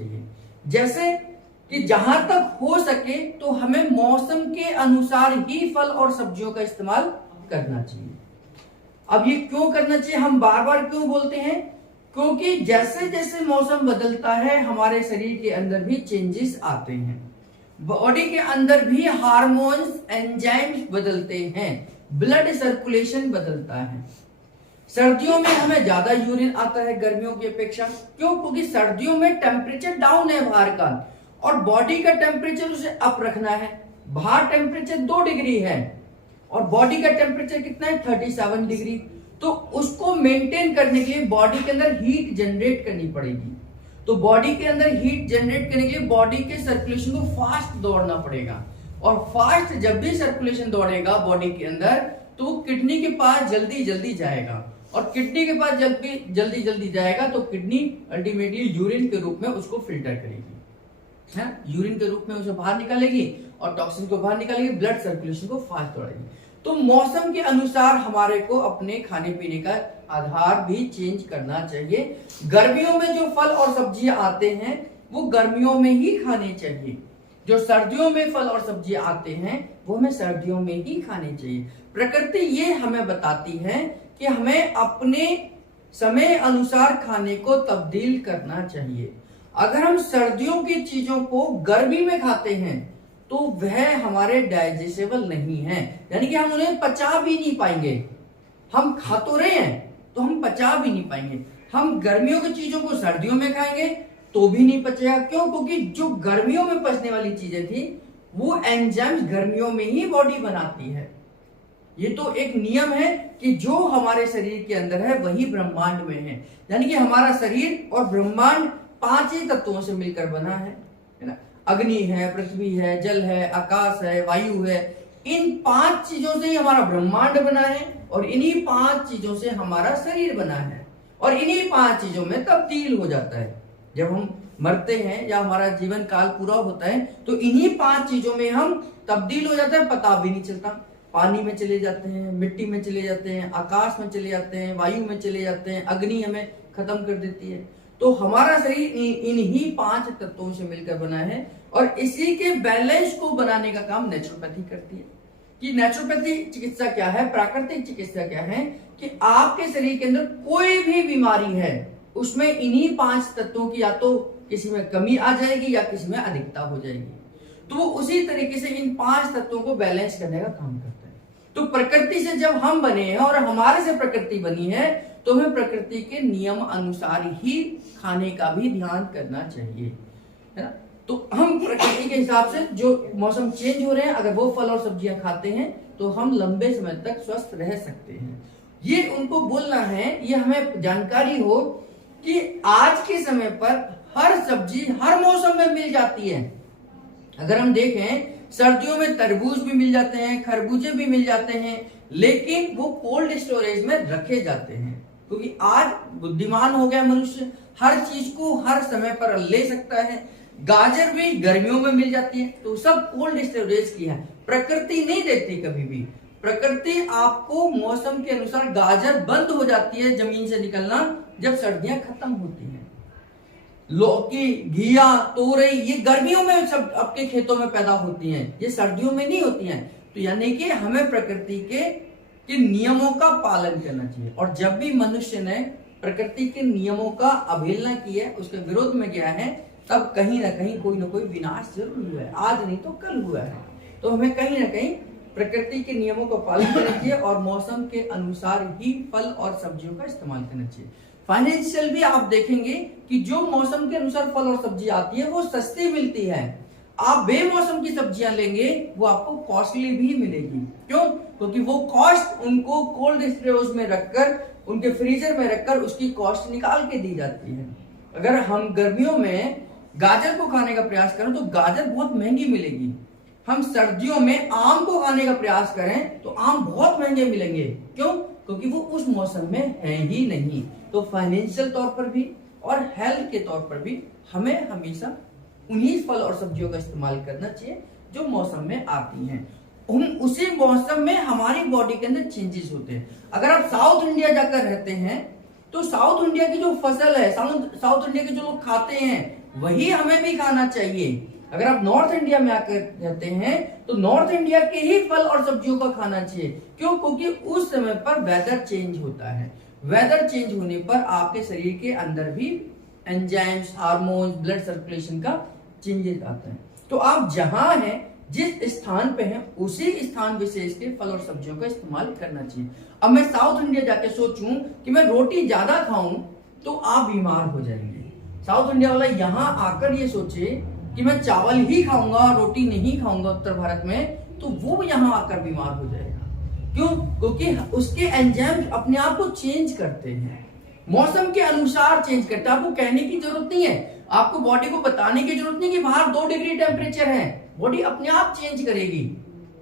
चाहिए। जैसे कि जहां तक हो सके तो हमें मौसम के अनुसार ही फल और सब्जियों का इस्तेमाल करना चाहिए। अब ये क्यों करना चाहिए, हम बार बार क्यों बोलते हैं, क्योंकि जैसे जैसे मौसम बदलता है हमारे शरीर के अंदर भी चेंजेस आते हैं, बॉडी के अंदर भी हार्मोन्स एंजाइम्स बदलते हैं, ब्लड सर्कुलेशन बदलता है। सर्दियों में हमें ज्यादा यूरिन आता है गर्मियों की अपेक्षा। क्यों? क्योंकि सर्दियों में टेम्परेचर डाउन है बाहर का और बॉडी का टेम्परेचर उसे अप रखना है। बाहर टेम्परेचर 2 डिग्री है और बॉडी का टेम्परेचर कितना है 37 डिग्री। तो उसको मेंटेन करने के लिए बॉडी के अंदर हीट जनरेट करनी पड़ेगी। तो बॉडी के अंदर हीट जनरेट करने के लिए बॉडी के सर्कुलेशन को फास्ट दौड़ना पड़ेगा और फास्ट जब भी सर्कुलेशन दौड़ेगा बॉडी के अंदर तो वो किडनी के पास जल्दी जल्दी जाएगा और किडनी के पास जल्दी जल्दी जाएगा तो किडनी अल्टीमेटली यूरिन के रूप में उसको फिल्टर करेगी, है यूरिन के रूप में उसे बाहर निकालेगी और टॉक्सिन को बाहर निकालेगी, ब्लड सर्कुलेशन को फास्ट दौड़ाएगी। तो मौसम के अनुसार हमारे को अपने खाने पीने का आधार भी चेंज करना चाहिए। गर्मियों में जो फल और सब्जियां आते हैं वो गर्मियों में ही खाने चाहिए, जो सर्दियों में फल और सब्जियां आते हैं वो हमें सर्दियों में ही खाने चाहिए। प्रकृति ये हमें बताती है कि हमें अपने समय अनुसार खाने को तब्दील करना चाहिए। अगर हम सर्दियों की चीजों को गर्मी में खाते हैं तो वह हमारे डाइजेस्टेबल नहीं है, यानी कि हम उन्हें पचा भी नहीं पाएंगे। हम खा तो रहे हैं तो हम पचा भी नहीं पाएंगे। हम गर्मियों की चीजों को सर्दियों में खाएंगे तो भी नहीं पचेगा। क्यों? क्योंकि जो गर्मियों में पचने वाली चीजें थी वो एंजाइम्स गर्मियों में ही बॉडी बनाती है। ये तो एक नियम है कि जो हमारे शरीर के अंदर है वही ब्रह्मांड में है, यानी कि हमारा शरीर और ब्रह्मांड 5 ही तत्वों से मिलकर बना है ना। अग्नि है, पृथ्वी है, जल है, आकाश है, वायु है। इन 5 चीजों से ही हमारा ब्रह्मांड बना है और इन्हीं 5 चीजों से हमारा शरीर बना है और इन्हीं 5 चीजों में तब्दील हो जाता है। जब हम मरते हैं या हमारा जीवन काल पूरा होता है तो इन्हीं 5 चीजों में हम तब्दील हो जाते हैं, पता भी नहीं चलता। पानी में चले जाते हैं, मिट्टी में चले जाते हैं, आकाश में चले जाते हैं, वायु में चले जाते हैं, अग्नि हमें खत्म कर देती है। तो हमारा शरीर इन्हीं 5 तत्वों से मिलकर बना है और इसी के बैलेंस को बनाने का काम नेचुरोपैथी करती है। कि नेचुरोपैथी चिकित्सा क्या है, प्राकृतिक चिकित्सा क्या है, कि आपके शरीर के अंदर कोई भी बीमारी है उसमें इन्हीं 5 तत्वों की या तो किसी में कमी आ जाएगी या किसी में अधिकता हो जाएगी। तो वो उसी तरीके से इन 5 तत्वों को बैलेंस करने का काम करता है। तो प्रकृति से जब हम बने हैं और हमारे से प्रकृति बनी है तो हमें प्रकृति के नियम अनुसार ही खाने का भी ध्यान करना चाहिए, है ना। तो हम प्रकृति के हिसाब से जो मौसम चेंज हो रहे हैं अगर वो फल और सब्जियां खाते हैं तो हम लंबे समय तक स्वस्थ रह सकते हैं। ये उनको बोलना है, ये हमें जानकारी हो कि आज के समय पर हर सब्जी हर मौसम में मिल जाती है। अगर हम देखें सर्दियों में तरबूज भी मिल जाते हैं, खरबूजे भी मिल जाते हैं, लेकिन वो कोल्ड स्टोरेज में रखे जाते हैं क्योंकि आज बुद्धिमान हो गया मनुष्य, हर चीज को हर समय पर ले सकता है। गाजर भी गर्मियों में मिल जाती है तो सब कोल्ड स्टोरेज की है। प्रकृति नहीं देती कभी भी, प्रकृति आपको मौसम के अनुसार गाजर बंद हो जाती है जमीन से निकलना जब सर्दियां खत्म होती हैं। लौकी, घिया, तोरई ये गर्मियों में सब आपके खेतों में पैदा होती हैं, ये सर्दियों में नहीं होती हैं। तो यानी कि हमें प्रकृति के नियमों का पालन करना चाहिए और जब भी मनुष्य ने प्रकृति के नियमों का अवहेलना की है, उसके विरोध में गया है, तब कहीं ना कहीं कोई ना कोई विनाश जरूर हुआ है, आज नहीं तो कल हुआ है। तो हमें कहीं ना कहीं प्रकृति के नियमों का पालन करना चाहिए और मौसम के अनुसार ही फल और सब्जियों का इस्तेमाल करना चाहिए। फाइनेंशियल भी आप देखेंगे कि जो मौसम के अनुसार फल और सब्जी आती है वो सस्ती मिलती है। आप बेमौसम की सब्जियां लेंगे वो आपको कॉस्टली भी मिलेगी। क्यों? क्योंकि वो कॉस्ट उनको कोल्ड स्टोरेज में रखकर, उनके फ्रीजर में रखकर उसकी कॉस्ट निकाल के दी जाती है। अगर हम गर्मियों में गाजर को खाने का प्रयास करें तो गाजर बहुत महंगी मिलेगी। हम सर्दियों में आम को खाने का प्रयास करें तो आम बहुत महंगे मिलेंगे। क्यों? क्योंकि वो उस मौसम में है ही नहीं। तो फाइनेंशियल तौर पर भी और हेल्थ के तौर पर भी हमें हमेशा उन्हीं फल और सब्जियों का इस्तेमाल करना चाहिए जो मौसम में आती हैं। हम उसी मौसम में हमारी बॉडी के अंदर चेंजेस होते हैं। अगर आप साउथ इंडिया जाकर रहते हैं तो साउथ इंडिया की जो फसल है, साउथ इंडिया के जो लोग खाते हैं वही हमें भी खाना चाहिए। अगर आप नॉर्थ इंडिया में आकर रहते हैं तो नॉर्थ इंडिया के ही फल और सब्जियों का खाना चाहिए। क्यों? क्योंकि उस समय पर वेदर चेंज होता है। वेदर चेंज होने पर आपके शरीर के अंदर भी एंजाइम्स, हार्मोन्स, ब्लड सर्कुलेशन का चेंजेस आता है। तो आप जहां हैं, जिस स्थान पे हैं, उसी स्थान विशेष के फल और सब्जियों का इस्तेमाल करना चाहिए। अब मैं साउथ इंडिया जाके सोचूं कि मैं रोटी ज्यादा खाऊं तो आप बीमार हो जाएंगे। साउथ इंडिया वाला यहां आकर ये सोचे कि मैं चावल ही खाऊंगा, रोटी नहीं खाऊंगा उत्तर भारत में, तो वो यहां आकर बीमार हो जाएगा। क्यों? क्योंकि उसके एंजाइम अपने आप को चेंज करते हैं, मौसम के अनुसार चेंज करते हैं। आपको कहने की जरूरत नहीं है, आपको बॉडी को बताने की जरूरत नहीं कि बाहर 2 डिग्री टेम्परेचर है, बॉडी अपने आप चेंज करेगी।